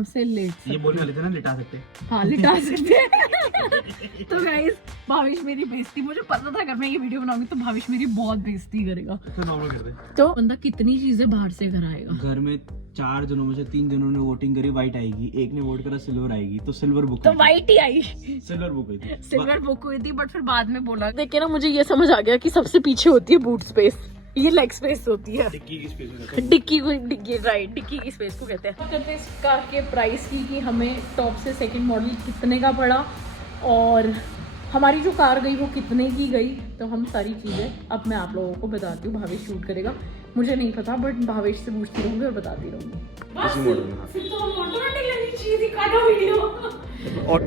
आराम से लेट सकते। ये बोलने वाले थे ना लिटा सकते हैं। हाँ लिटा सकते हैं। तो गाइस भाविश मेरी बेइज्जती, मुझे पता था अगर मैं ये वीडियो बनाऊंगी तो भाविश मेरी बहुत बेइज्जती करेगा। तो नॉर्मल कर दे। तो बंदा कितनी चीजें बाहर से कराएगा। घर में 4 जनों में से 3 जनों ने वोटिंग करी, व्हाइट आएगी, एक ने वोट करा सिल्वर आएगी, तो सिल्वर बुक तो व्हाइट ही आई, सिल्वर बुक हुई थी। सिल्वर बुक हुई थी। बट फिर बाद में बोला देख के ना मुझे ये समझ आ गया कि सबसे पीछे होती है बूट स्पेस, ये लेग स्पेस होती है। डिक्की की स्पेस में डिक्की राइट, डिक्की की स्पेस को कहते हैं। करते इस कार के प्राइस की कि हमें टॉप से सेकंड मॉडल कितने का पड़ा और हमारी जो कार गई वो कितने की गई, तो हम सारी चीज़ें अब मैं आप लोगों को बताती हूँ। भावेश शूट करेगा, मुझे नहीं पता बट भावेश से पूछती रहूँगी और बताती रहूँगी। इसी मॉडल में। फिर तो हम ऑटोमेटिक लेनी चाहिए थी काटा वीडियो। और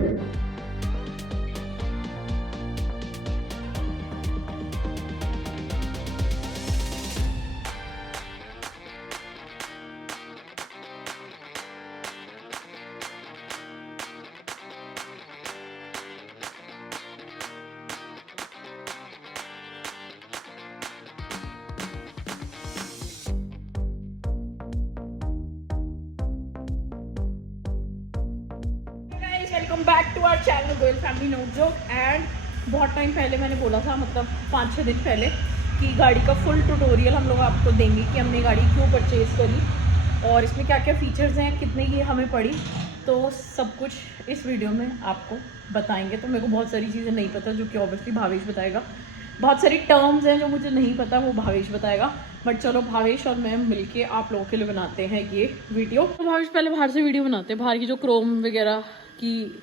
welcome back to our channel Goyal family note joke. And बहुत टाइम पहले मैंने बोला था, मतलब 5-6 दिन पहले, कि गाड़ी का फुल ट्यूटोरियल हम लोग आपको देंगे कि हमने गाड़ी क्यों परचेज़ करी और इसमें क्या क्या फीचर्स हैं, कितने की हमें पड़ी, तो सब कुछ इस वीडियो में आपको बताएंगे। तो मेरे को बहुत सारी चीज़ें नहीं पता जो कि ऑब्वियसली भावेश बताएगा, बहुत सारी टर्म्स हैं जो मुझे नहीं पता वो भावेश बताएगा। बट चलो भावेश और मैं मिलके आप लोगों के लिए बनाते हैं ये वीडियो। तो भावेश पहले बाहर से वीडियो बनाते हैं, बाहर की जो क्रोम वगैरह की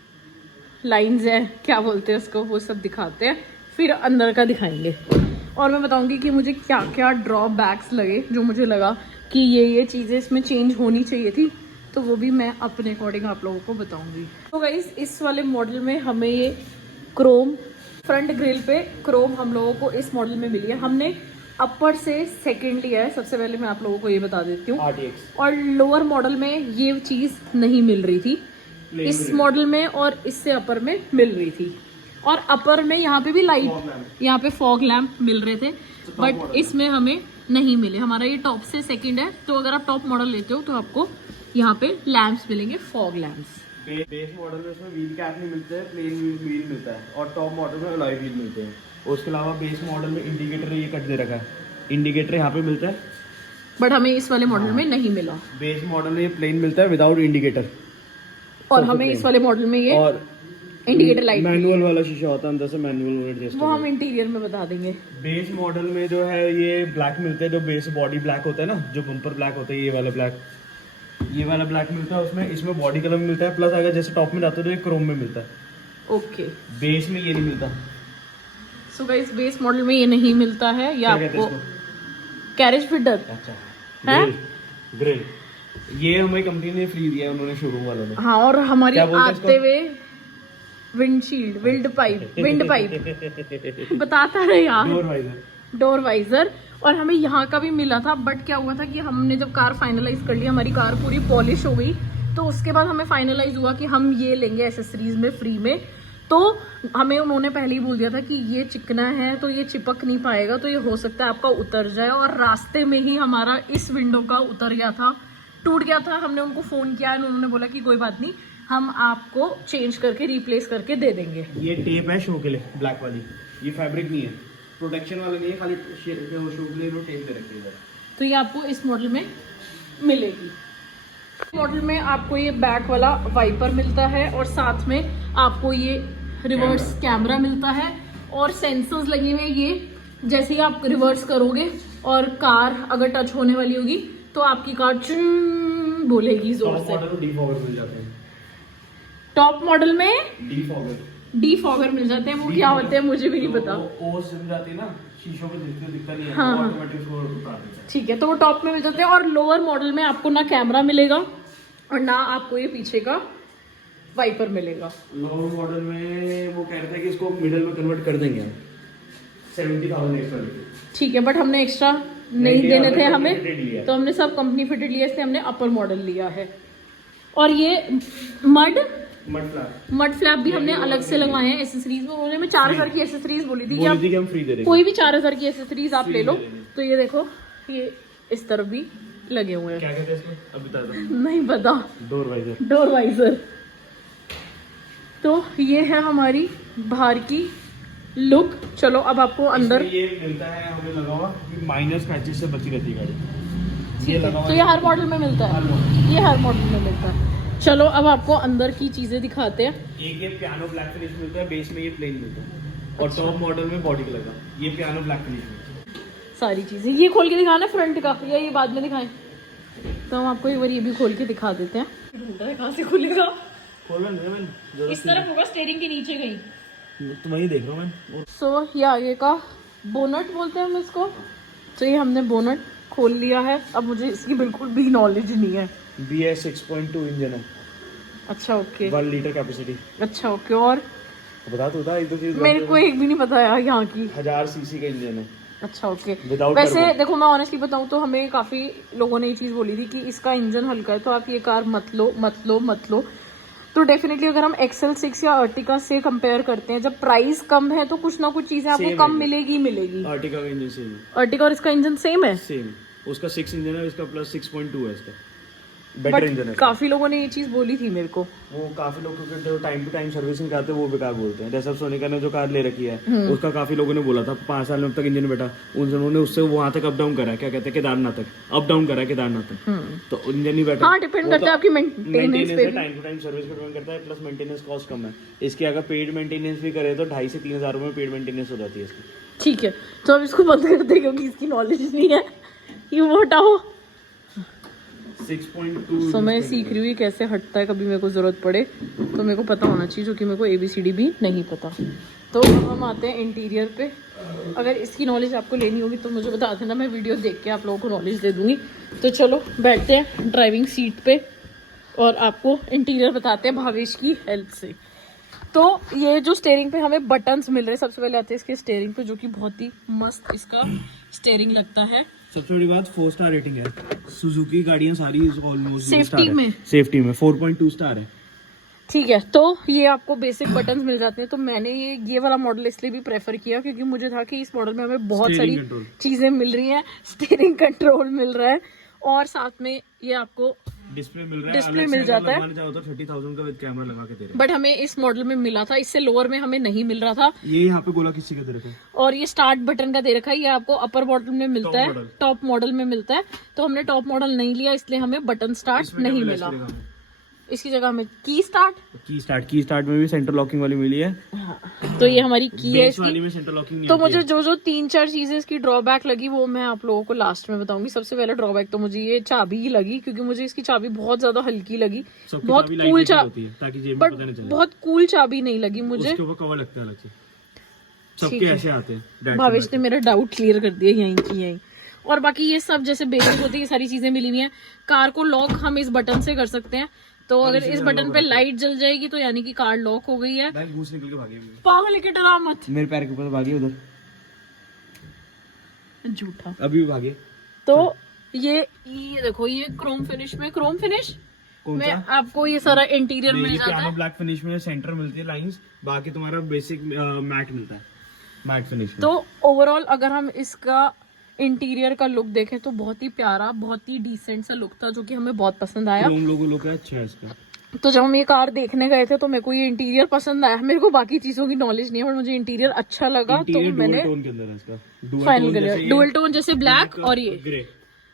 लाइंस हैं, क्या बोलते हैं उसको, वो सब दिखाते हैं, फिर अंदर का दिखाएंगे। और मैं बताऊंगी कि मुझे क्या क्या ड्रॉबैक्स लगे, जो मुझे लगा कि ये चीज़ें इसमें चेंज होनी चाहिए थी, तो वो भी मैं अपने अकॉर्डिंग आप लोगों को बताऊंगी। तो गाइस इस वाले मॉडल में हमें ये क्रोम फ्रंट ग्रिल पे क्रोम हम लोगों को इस मॉडल में मिली है। हमने अपर से सेकंड लिया है, सबसे पहले मैं आप लोगों को ये बता देती हूँ। और लोअर मॉडल में ये चीज़ नहीं मिल रही थी, इस मॉडल में और इससे अपर में मिल रही थी। और अपर में यहाँ पे भी लाइट, यहाँ पे फॉग लैम्प मिल रहे थे, बट इसमें हमें नहीं मिले। हमारा ये टॉप से सेकंड है, तो अगर आप टॉप मॉडल लेते हो तो आपको यहाँ पे लैम्प्स मिलेंगे, फॉग लैम्प्स। बेस मॉडल में उसमें व्हील कैप नहीं मिलते हैं, प्लेन व्हील मिलता है, और टॉप मॉडल में अलॉय व्हील मिलते हैं। उसके अलावा बेस मॉडल में इंडिकेटर ये कट दे रखा है, इंडिकेटर यहाँ पे मिलता है, बट हमें इस वाले मॉडल में नहीं मिला। बेस मॉडल में ये प्लेन मिलता है विदाउट इंडिकेटर, और हमें इस वाले मॉडल में ये और इंडिकेटर लाइट, मैनुअल वाला शीशा होता है अंदर से, मैनुअल एडजस्ट, वो हम इंटीरियर में बता देंगे। बेस मॉडल में जो है ये ब्लैक मिलते हैं, जो बेस बॉडी ब्लैक होता है ना, जो बम्पर ब्लैक होता है, ये वाला ब्लैक मिलता है उसमें। इसमें बॉडी कलर मिलता है, प्लस अगर जैसे टॉप में जाते हो तो ये क्रोम में मिलता है। ओके, बेस में ये नहीं मिलता। सो गाइस बेस मॉडल में ये नहीं मिलता है, या आपको कैरेज फिटर, अच्छा ग्रिल ये हमें कंपनी ने फ्री दिया है, उन्होंने शोरूम वालों ने। हाँ, और हमारी आते हुए विंड पाइप बताता रहे यार, डोर वाइजर। और हमें यहाँ का भी मिला था, बट क्या हुआ था कि हमने जब कार फाइनलाइज कर ली, हमारी कार पूरी पॉलिश हो गई, तो उसके बाद हमें फाइनलाइज हुआ कि हम ये लेंगे एसेसरीज में फ्री में। तो हमें उन्होंने पहले ही बोल दिया था कि ये चिकना है तो ये चिपक नहीं पाएगा, तो ये हो सकता है आपका उतर जाए। और रास्ते में ही हमारा इस विंडो का उतर गया था, टूट गया था। हमने उनको फ़ोन किया, उन्होंने बोला कि कोई बात नहीं, हम आपको चेंज करके रिप्लेस करके दे देंगे। ये टेप है शो के लिए, ब्लैक वाली, ये फैब्रिक नहीं है, प्रोटेक्शन वाला नहीं है, खाली शो के लिए टेप दे रखी है। तो ये आपको इस मॉडल में मिलेगी। मॉडल में आपको ये बैक वाला वाइपर मिलता है, और साथ में आपको ये रिवर्स कैमरा मिलता है, और सेंसर्स लगे हुए। ये जैसे ही आप रिवर्स करोगे और कार अगर टच होने वाली होगी तो आपकी कार चुन बोलेगी जोर से। डीफॉगर मिल जाते हैं टॉप मॉडल में, डीफॉगर मिल जाते हैं। वो क्या होते हैं मुझे भी नहीं पता। ओस जम जाती है ना शीशों पे, दिखता नहीं है, हाँ, ऑटोमेटिक उसको उतार देता है। ठीक है, तो वो टॉप में मिल जाते हैं। और लोअर मॉडल में आपको ना कैमरा मिलेगा और ना आपको ये पीछे का वाइपर मिलेगा। लोअर मॉडल में वो कह रहे थे कि इसको मिडिल में कन्वर्ट कर देंगे हम 70,000 एक्स्ट्रा। ठीक है, बट हमने एक्स्ट्रा नहीं देने थे हमें, तो हमने सब कंपनी फिटेड लिया, इसलिए हमने अपर मॉडल लिया है। और ये मड फ्लैप भी हमने अलग से लगवाए हैं एसेसरीज में। उन्होंने 4000 की एसेसरीज बोली थी कि हम फ्री दे देंगे, कोई भी 4000 की एसेसरीज आप ले लो। तो ये देखो, ये इस तरफ भी लगे हुए हैं। क्या कहते हैं इसको अब बता दो। नहीं पता। Door visor. Door visor. तो ये है हमारी बाहर की लुक। चलो अब आपको अंदर ये मिलता है हमें लगा हुआ कि माइनर स्क्रैचेस से बची रहती है गाड़ी। ठीक है, तो ये हर मॉडल में मिलता है। ये हर मॉडल में मिलता है। चलो अब आपको अंदर की चीजें दिखाते हैं। एक ये पियानो ब्लैक फिनिश मिलता है, बेस में ये प्लेन मिलता है, और टॉप मॉडल में बॉडी कलर का ये पियानो ब्लैक फिनिश मिलता है। सारी चीजें ये खोल के दिखाना फ्रंट का, या ये बाद में दिखाएं? तो हम आपको एक बार ये भी खोल के दिखा देते हैं। ढूंढ रहा है कहाँ से खुलेगा। इस तरफ होगा, स्टीयरिंग के नीचे गई। तो वही देख रहा हूँ मैं। सो ये आगे का बोनट बोलते हैं हम इसको। तो ये हमने बोनट खोल लिया है। अब मुझे इसकी बिल्कुल भी नॉलेज नहीं है। BS 6.2 इंजन है। अच्छा ओके। 1 litre capacity. अच्छा ओके। और बता तो था, एक दो चीज मेरे को एक भी नहीं पता यार यहाँ की। 1000 सीसी का इंजन है। अच्छा ओके। Without वैसे turbo। देखो मैं ऑनेस्टली बताऊँ तो हमें काफ़ी लोगों ने ये चीज़ बोली थी कि इसका इंजन हल्का है तो आप ये कार मत लो मत लो मत लो। तो डेफिनेटली अगर हम XL6 या अर्टिका से कंपेयर करते हैं, जब प्राइस कम है तो कुछ ना कुछ चीज़ें आपको कम मिलेगी मिलेगी। अर्टिका का इंजन सेम है। अर्टिका और इसका इंजन सेम है। सेम उसका 6 इंजन है, इसका प्लस 6.2 है इसका। बेटर इंजन है। काफी लोगों ने ये चीज बोली थी मेरे को। वो काफी लोग क्योंकि जो टाइम टू टाइम सर्विसिंग कराते हैं वो बेकार बोलते हैं। जैसे अब सोनिका ने जो कार ले रखी है उसका काफी लोगों ने बोला था 5 साल में अब तक इंजन बेटा, उन्होंने उससे वहां तक अप डाउन करा है, क्या कहते हैं केदारनाथ तक अप डाउन करा है, केदारनाथ तक। तो इंजन ही बेटा। हाँ डिपेंड करता है आपकी मेंटेनेंस पे। टाइम टू टाइम सर्विस पे डिपेंड करता है, प्लस मेंटेनेंस कॉस्ट कम है इसकी। अगर पेड मेंटेनेंस भी करे तो 2,500 से 3,000 रुपए में पेड मेंटेनेंस हो जाती है इसकी। ठीक है, तो अब इसको बंद कर दे क्योंकि इसकी नॉलेज नहीं है। ये वो हटाओ। 6.2। सो मैं सीख रही हूँ ये कैसे हटता है, कभी मेरे को ज़रूरत पड़े तो मेरे को पता होना चाहिए, जो कि मेरे को ABCD भी नहीं पता। तो अब हम आते हैं इंटीरियर पे। अगर इसकी नॉलेज आपको लेनी होगी तो मुझे बता देना, मैं वीडियो देख के आप लोगों को नॉलेज दे दूँगी। तो चलो बैठते हैं ड्राइविंग सीट पे और आपको इंटीरियर बताते हैं भावेश की हेल्प से। तो ये जो स्टीयरिंग पे हमें बटन्स मिल रहे हैं, सबसे पहले आते हैं इसके स्टीयरिंग पे, जो कि बहुत ही मस्त इसका स्टीयरिंग लगता है। सबसे बड़ी बात 4 स्टार रेटिंग है। सुजुकी गाड़ियां सारी ऑलमोस्ट सेफ्टी में 4.2 स्टार है। ठीक है, तो ये आपको बेसिक बटन्स मिल जाते हैं। तो मैंने ये वाला मॉडल इसलिए भी प्रेफर किया क्योंकि मुझे था कि इस मॉडल में हमें बहुत सारी चीजें मिल रही हैं। स्टीयरिंग कंट्रोल मिल रहा है और साथ में ये आपको डिस्प्ले मिल रहा है। डिस्प्ले मिल जाता है। चाहो तो 30,000 का विद कैमरा लगा के दे रहे हैं। बट हमें इस मॉडल में मिला था, इससे लोअर में हमें नहीं मिल रहा था। ये यहाँ पे गोला किसी का दे रखा है और ये स्टार्ट बटन का दे रखा है। ये आपको अपर मॉडल में मिलता है, टॉप मॉडल में मिलता है। तो हमने टॉप मॉडल नहीं लिया, इसलिए हमें बटन स्टार्ट नहीं मिला। इसकी जगह हमें की स्टार्ट में भी सेंटर लॉकिंग वाली मिली है। हाँ। तो ये हमारी की है इसकी। वाली में सेंटर लॉकिंग नहीं तो मुझे जो 3-4 चीजें इसकी ड्रॉबैक लगी वो मैं आप लोगों को लास्ट में बताऊंगी। सबसे पहले ड्रॉबैक तो मुझे ये चाबी ही लगी, क्योंकि मुझे इसकी चाबी बहुत ज्यादा हल्की लगी। बहुत कूल चाबी, बट बहुत कूल चाबी नहीं लगी मुझे। कवर लगता है अलग से, सबके ऐसे आते हैं। भावेश ने मेरा डाउट क्लियर कर दिया यहीं की यहीं। और बाकी ये सब जैसे बेसिक होती है, ये सारी चीजें मिली हुई हैं। कार को लॉक हम इस बटन से कर सकते हैं। तो अगर इस बटन पे लाइट जल जाएगी तो यानी कि कार लॉक हो गई है। घूस निकल के भागी पागल लेके डरा मत, मेरे पैर के ऊपर भागी उधर, झूठा अभी भी भागे। तो ये देखो, ये क्रोम फिनिश में आपको ये सारा इंटीरियर मिल जाता है। ब्लैक फिनिश में सेंटर मिलती है लाइंस, बाकी तुम्हारा बेसिक मैट मिलता है, मैट फिनिश में। तो ओवरऑल अगर हम इसका इंटीरियर का लुक देखें तो बहुत ही प्यारा, बहुत ही डिसेंट सा लुक था, जो कि हमें बहुत पसंद आया। हम लोगों लुक अच्छा है इसका। तो जब हम ये कार देखने गए थे तो मेरे को ये इंटीरियर पसंद आया। मेरे को बाकी चीजों की नॉलेज नहीं है, बट मुझे इंटीरियर अच्छा लगा। तो मैंने फाइनल कर लिया, डुअल टोन जैसे ब्लैक और ये ग्रे।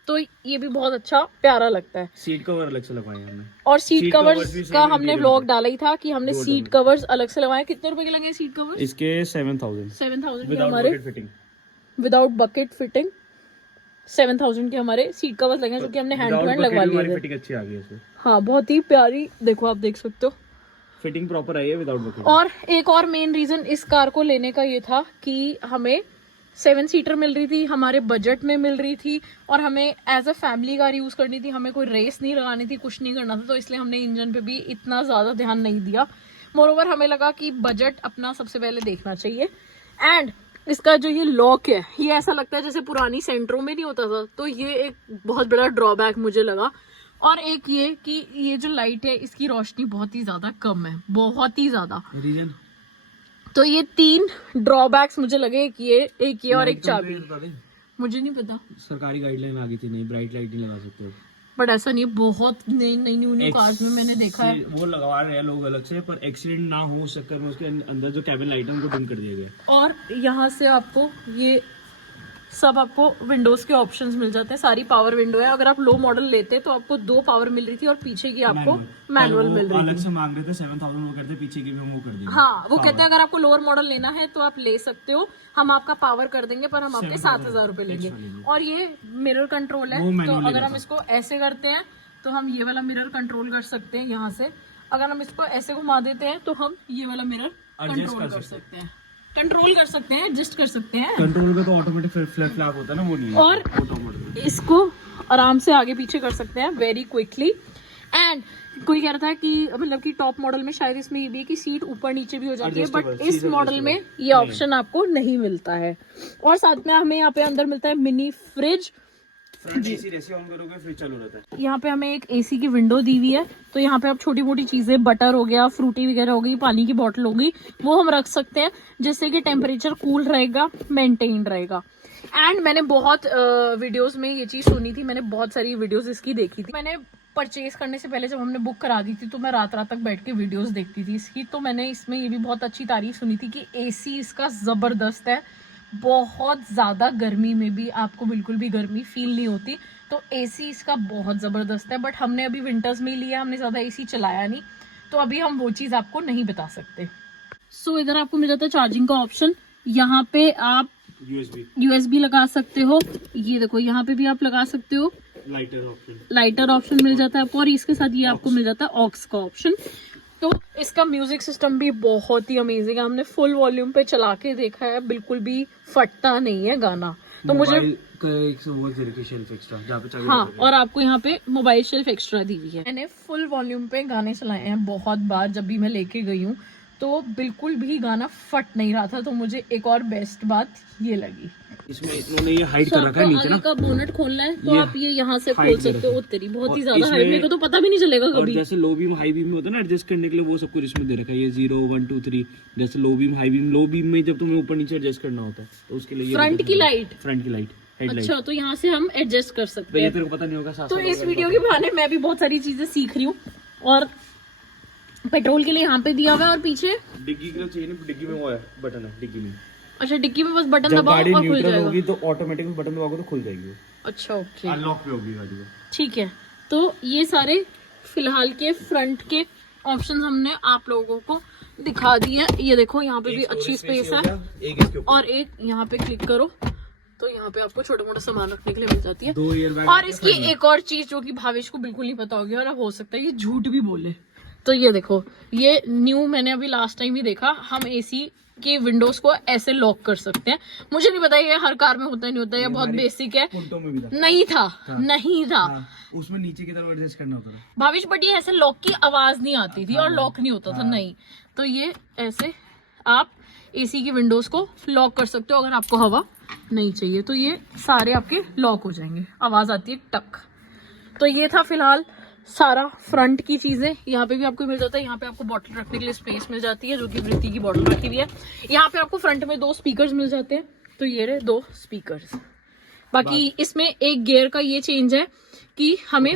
तो ये भी बहुत अच्छा प्यारा लगता है। सीट कवर अलग से लगवाए हमने, और सीट कवर्स का हमने व्लॉग डाला ही था कि हमने सीट कवर्स अलग से लगवाए। कितने रुपए के लगे सीट कवर्स? इसके 7,000 के हमारे विदाउट बकेट फिटिंग 7,000 के हमारे सीट कवर्स लगे, जो कि हमने हैंड टू हैंड लगवा लिए थे। फिटिंग अच्छी आ गई है। हाँ, बहुत ही प्यारी, देखो आप देख सकते हो, फिटिंग प्रॉपर आई है विदाउट बकेट। और एक और मेन रीजन इस कार को लेने का ये था कि हमें 7 सीटर मिल रही थी, हमारे बजट में मिल रही थी, और हमें as a family car use करनी थी। हमें कोई रेस नहीं लगानी थी, कुछ नहीं करना था। तो इसलिए हमने इंजन पे भी इतना ज्यादा ध्यान नहीं दिया। मोरोवर हमें लगा कि बजट अपना सबसे पहले देखना चाहिए। एंड इसका जो ये लॉक है, ये ऐसा लगता है जैसे पुरानी सेंट्रो में नहीं होता था। तो ये एक बहुत बड़ा ड्रॉबैक मुझे लगा। और एक ये कि ये जो लाइट है इसकी रोशनी बहुत ही ज्यादा कम है, बहुत ही ज्यादा। रीजन तो ये 3 ड्रॉबैक्स मुझे लगे, एक ये और एक चाबी। मुझे नहीं पता, सरकारी गाइडलाइन आ गई थी, नहीं ब्राइट लाइट नहीं लगा सकते हो। बट ऐसा नहीं है, बहुत नई नई न्यू कार्स में मैंने देखा है वो लगवा रहे हैं लोग अलग से, पर एक्सीडेंट ना हो उस चक्कर में उसके अंदर जो कैबिन लाइट है उनको डिम कर दिया गया। और यहाँ से आपको ये सब आपको विंडोज के ऑप्शंस मिल जाते हैं, सारी पावर विंडो है। अगर आप लो मॉडल लेते तो आपको 2 पावर मिल रही थी और पीछे की आपको मैनुअल मिल रही अलग थी। से मांग रहे थे 7000 वो करते, पीछे की भी हम वो कर दिए। हाँ, वो कहते हैं अगर आपको लोअर मॉडल लेना है तो आप ले सकते हो, हम आपका पावर कर देंगे पर हम आपके 7000 रुपए लेंगे। और ये मिरर कंट्रोल है, तो अगर हम इसको ऐसे करते हैं तो हम ये वाला मिरर कंट्रोल कर सकते हैं यहाँ से। अगर हम इसको ऐसे घुमा देते हैं तो हम ये वाला मिरर कंट्रोल कर सकते हैं, कंट्रोल कर सकते हैं, एडजस्ट कर सकते हैं। कंट्रोल का तो ऑटोमेटिक फ्लैप फ्लैप होता है ना, वो नहीं है। और इसको आराम से आगे पीछे कर सकते हैं वेरी क्विकली। एंड कोई कह रहा था कि मतलब कि टॉप मॉडल में शायद इसमें ये भी है कि सीट ऊपर नीचे भी हो जाती है, बट इस मॉडल में ये ऑप्शन आपको नहीं मिलता है। और साथ में हमें यहाँ पे अंदर मिलता है मिनी फ्रिज। एसी जैसे ऑन करोगे फ्रिज चालू रहता है। यहाँ पे हमें एक एसी की विंडो दी हुई है, तो यहाँ पे आप छोटी मोटी चीजें, बटर हो गया, फ्रूटी वगैरह हो गई, पानी की बोतल हो गई, वो हम रख सकते हैं जिससे कि टेम्परेचर कूल रहेगा, मेंटेन रहेगा। एंड मैंने बहुत वीडियोस में ये चीज सुनी थी, मैंने बहुत सारी वीडियोस इसकी देखी थी। मैंने परचेज करने से पहले जब हमने बुक करा दी थी तो मैं रात रात तक बैठ के वीडियोस देखती थी इसकी, तो मैंने इसमें ये भी बहुत अच्छी तारीफ सुनी थी कि एसी इसका जबरदस्त है, बहुत ज़्यादा गर्मी में भी आपको बिल्कुल भी गर्मी फील नहीं होती। तो एसी इसका बहुत ज़बरदस्त है, बट हमने अभी विंटर्स में ही लिया, हमने ज़्यादा एसी चलाया नहीं, तो अभी हम वो चीज़ आपको नहीं बता सकते। सो इधर आपको मिल जाता है चार्जिंग का ऑप्शन, यहाँ पे आप USB लगा सकते हो, ये देखो यहाँ पे भी आप लगा सकते हो, लाइटर ऑप्शन मिल जाता है आपको, और इसके साथ ये आपको मिल जाता है ऑक्स का ऑप्शन। तो इसका म्यूजिक सिस्टम भी बहुत ही अमेजिंग है, हमने फुल वॉल्यूम पे चला के देखा है, बिल्कुल भी फटता नहीं है गाना। तो मुझे हाँ, और आपको यहाँ पे मोबाइल शेल्फ एक्स्ट्रा दी हुई है। मैंने फुल वॉल्यूम पे गाने चलाए हैं बहुत बार, जब भी मैं लेके गई हूँ, तो बिल्कुल भी गाना फट नहीं रहा था। तो मुझे एक और बेस्ट बात ये लगी, इसमें इन्होंने ये हाइड कर रखा है नीचे ना, का बोनट खोलना है तो आप ये यहाँ से खोल सकते हो। तेरी बहुत ही ज्यादा हाइट, मेरे को तो पता भी नहीं चलेगा कभी। जैसे लो बीम हाई बीम में होता है ना एडजस्ट करने के लिए, वो सब कुछ इसमें दे रखा है। ये 0 1 2 3 जैसे low beam high beam, low beam में जब तुम्हें ऊपर नीचे एडजस्ट करना होता है तो उसके लिए फ्रंट की लाइट हेडलाइट। अच्छा, तो यहाँ से हम एडजस्ट कर सकते हैं। तेरे को पता नहीं होगा। तो इस वीडियो के बहाने मैं भी बहुत सारी चीजें सीख रही हूँ। और पेट्रोल के लिए यहाँ पे दिया हुआ है, और पीछे डिग्गी के लिए चाहिए नहीं, डिग्गी में वो है बटन है डिग्गी में। अच्छा, डिक्की में बस बटन दबाओ और खुल जाएगा। होगी तो ऑटोमेटिक बटन दबाओगे तो खुल जाएगी। अच्छा, ओके, अनलॉक पे होगी गाड़ी। ठीक है, तो ये सारे फिलहाल के फ्रंट के ऑप्शंस हमने आप लोगों को दिखा दिए। ये देखो यहाँ पे भी अच्छी स्पेस है, और एक यहाँ पे क्लिक करो तो यहाँ पे आपको छोटा मोटा सामान रखने के लिए मिल जाती है। 2 ईयर और इसकी एक और चीज जो कि भावेश को बिल्कुल नहीं पता होगी, और अब हो सकता है ये झूठ भी बोले, तो ये देखो, ये न्यू मैंने अभी लास्ट टाइम ही देखा, हम एसी के विंडोज को ऐसे लॉक कर सकते हैं। मुझे नहीं पता ये हर कार में होता नहीं होता, ये बहुत बेसिक है। नहीं था उसमें नीचे की तरफ एडजस्ट करना होता था भावेश, बट ये ऐसे लॉक की आवाज नहीं आती थी और लॉक नहीं होता था। नहीं, तो ये ऐसे आप एसी की विंडोज को लॉक कर सकते हो। अगर आपको हवा नहीं चाहिए तो ये सारे आपके लॉक हो जाएंगे, आवाज आती है टक। तो ये था फिलहाल सारा फ्रंट की चीजें। यहाँ पे भी आपको मिल जाता है, यहाँ पे आपको बॉटल रखने के लिए स्पेस मिल जाती है, जो कि वृत्ति की बॉटल रखी हुई है। यहाँ पे आपको फ्रंट में 2 स्पीकर्स मिल जाते हैं, तो ये रहे 2 स्पीकर्स। बाकी इसमें एक गियर का ये चेंज है कि हमें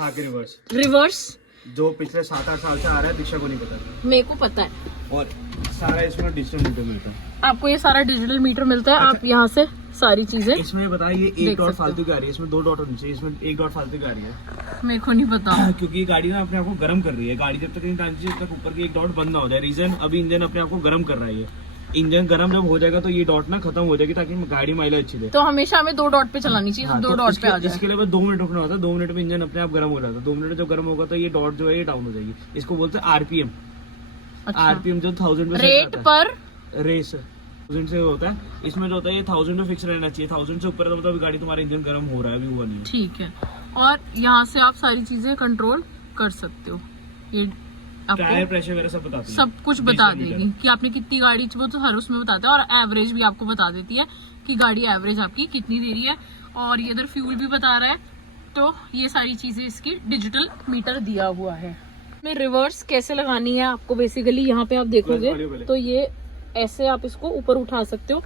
रिवर्स, जो पिछले 7-8 साल से आ रहा है, दिशा को नहीं पता, मेरे को पता है। और सारा इसमें डिजिटल मीटर मिलता है, आपको ये सारा डिजिटल मीटर मिलता है। आप यहाँ से सारी चीजें इसमें बताइए, 1 डॉट फालतू की आ रही है, इसमें 2 डॉट होनी चाहिए, इसमें 1 डॉट फालतू की आ रही है। मेरे को नहीं पता, क्योंकि ये गाड़ी ना अपने आप को गर्म कर रही है। गाड़ी जब तक नहीं टांची जब तक ऊपर की 1 डॉट बंद ना हो जाए। रीजन, अभी इंजन अपने आप को गर्म कर रहा है। ये इंजन गर्म जब हो जाएगा तो ये डॉट ना खत्म हो जाएगी, ताकि गाड़ी माइलेज अच्छी दे। तो हमेशा हमें 2 डॉट पे चलानी चाहिए। 2 डॉट पे आ जाए, इसके लिए बस 2 मिनट रुकना होता है। 2 मिनट में इंजन अपने आप गर्म हो जाता है। 2 मिनट जब गर्म होगा तो ये डॉट जो है ये डाउन हो जाएगी। इसको बोलते हैं आरपीएम। आरपीएम जो 1000 रेट पर रेस 1000 से होता है। इसमें जो होता है ये 1000 में फिक्स रहना चाहिए। 1000 से ऊपर है तो मतलब गाड़ी तुम्हारा इंजन गर्म हो रहा है, अभी हुआ नहीं। ठीक है, और यहाँ से आप सारी चीजें कंट्रोल कर सकते हो। ये टायर प्रेशर वगैरह सब बताती है, सब कुछ बता देगी कि आपने कितनी गाड़ी, वो तो हर उसमें बताता है। और एवरेज भी आपको बता देती है कि गाड़ी एवरेज आपकी कितनी दे रही है। और ये इधर फ्यूल भी बता रहा है। तो ये सारी चीजें इसकी डिजिटल मीटर दिया हुआ है। में रिवर्स कैसे लगानी है आपको, बेसिकली यहाँ पे आप देखोगे तो ये ऐसे आप इसको ऊपर उठा सकते हो।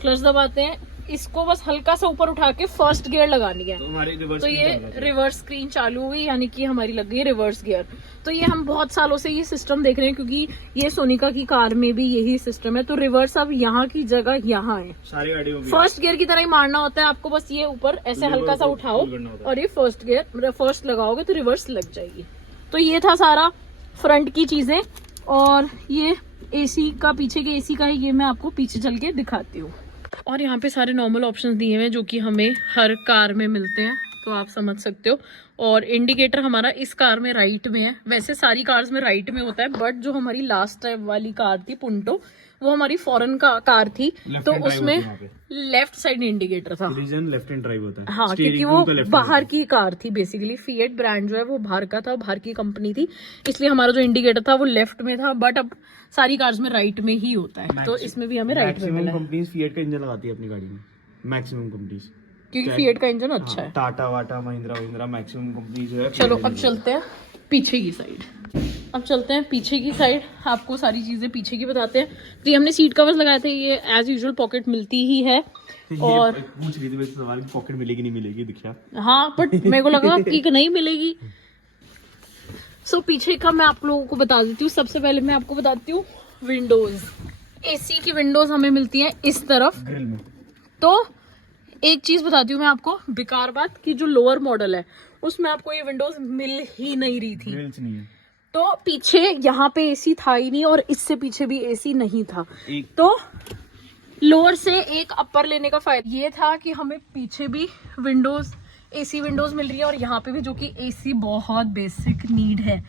क्लच दबाते हैं, इसको बस हल्का सा ऊपर उठा के फर्स्ट गियर लगानी है, तो हमारी रिवर्स तो ये रिवर्स स्क्रीन चालू हुई, यानी कि हमारी लग गई रिवर्स गियर। तो ये हम बहुत सालों से ये सिस्टम देख रहे हैं, क्योंकि ये सोनिका की कार में भी यही सिस्टम है। तो रिवर्स अब यहाँ की जगह यहाँ है, सारी गाड़ियों में फर्स्ट गियर की तरह ही मारना होता है आपको। बस ये ऊपर ऐसे हल्का सा उठाओ और ये फर्स्ट गियर फर्स्ट लगाओगे तो रिवर्स लग जाएगी। तो ये था सारा फ्रंट की चीजें, और ये एसी का, पीछे के एसी का है, ये मैं आपको पीछे चल के दिखाती हूँ। और यहाँ पे सारे नॉर्मल ऑप्शंस दिए हुए हैं जो कि हमें हर कार में मिलते हैं, तो आप समझ सकते हो। और इंडिकेटर हमारा इस कार में राइट में है, वैसे सारी कार्स में राइट में होता है, बट जो हमारी लास्ट टाइम वाली कार थी पुंटो, वो हमारी फॉरेन कार थी, तो उसमें लेफ्ट साइड इंडिकेटर था। रीजन लेफ्ट हैंड ड्राइव होता है। हाँ, क्योंकि वो बाहर की कार थी बेसिकली। फिएट ब्रांड जो है वो बाहर का था, बाहर की कंपनी थी, इसलिए हमारा जो इंडिकेटर था वो लेफ्ट में था, बट अब सारी कार्स में राइट में ही होता है, तो इसमें भी हमें राइट में मिला है। कंपनीज फिएट का इंजन लगाती है अपनी गाड़ी में, मैक्सिमम कंपनीज, क्योंकि फिएट का इंजन अच्छा है। टाटा वाटा महिंद्रा मैक्सिमम कंपनी जो है। चलो अब चलते हैं पीछे की साइड। अब चलते हैं पीछे की साइड, आपको सारी चीजें पीछे की बताते हैं। तो ये हमने सीट कवर्स लगाए थे, ये एज यूजुअल पॉकेट मिलती ही है। और पूछ रही थी वैसे सवाल की पॉकेट मिलेगी नहीं मिलेगी, दिखा। हाँ, बट मेरे को लगा कि नहीं मिलेगी। सो पीछे का मैं आप लोगों को बता देती हूँ। सबसे पहले मैं आपको बताती हूँ विंडोज। एसी की विंडोज हमें मिलती हैं इस तरफ ग्रिल में। तो एक चीज बताती हूँ मैं आपको, बेकार बात, कि जो लोअर मॉडल है उसमें आपको ये विंडोज मिल ही नहीं रही थी। ग्रिल्स नहीं है, तो पीछे यहाँ पे एसी था ही नहीं, और इससे पीछे भी एसी नहीं था। तो लोअर से एक अपर लेने का फायदा ये था कि हमें पीछे भी विंडोज, एसी विंडोज मिल रही है, और यहाँ पे भी, जो कि एसी बहुत बेसिक नीड है।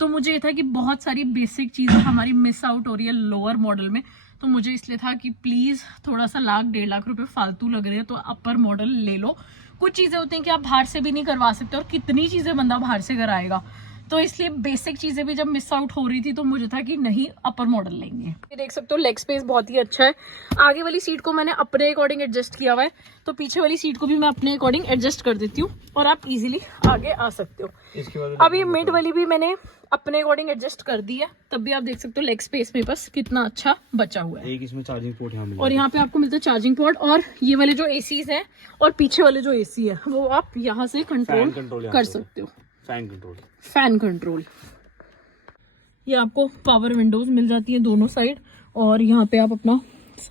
तो मुझे ये था कि बहुत सारी बेसिक चीजें हमारी मिस आउट हो रही है लोअर मॉडल में, तो मुझे इसलिए था कि प्लीज थोड़ा सा 1-1.5 लाख रुपए फालतू लग रहे हैं तो अपर मॉडल ले लो। कुछ चीजें होती हैं कि आप बाहर से भी नहीं करवा सकते, और कितनी चीजें बंदा बाहर से कराएगा, तो इसलिए बेसिक चीजें भी जब मिस आउट हो रही थी तो मुझे था कि नहीं, अपर मॉडल लेंगे। ये देख सकते हो लेग स्पेस बहुत ही अच्छा है। आगे वाली सीट को मैंने अपने अकॉर्डिंग एडजस्ट किया हुआ है, तो पीछे वाली सीट को भी मैं अपने अकॉर्डिंग एडजस्ट कर देती हूँ, और आप इजीली आगे आ सकते हो। इसके बाद अभी मिड वाली भी मैंने अपने अकॉर्डिंग एडजस्ट कर दी है, तब भी आप देख सकते हो लेग स्पेस में बस कितना अच्छा बचा हुआ है। एक इसमें चार्जिंग पोर्ट यहाँ मिलेगा, और यहाँ पे आपको मिलता है चार्जिंग पोर्ट, और ये वाले जो एसीज हैं और पीछे वाले जो एसी है वो आप यहाँ से कंट्रोल कर सकते हो। Fan control. ये आपको पावर विंडोज मिल जाती है दोनों साइड, और यहाँ पे आप अपना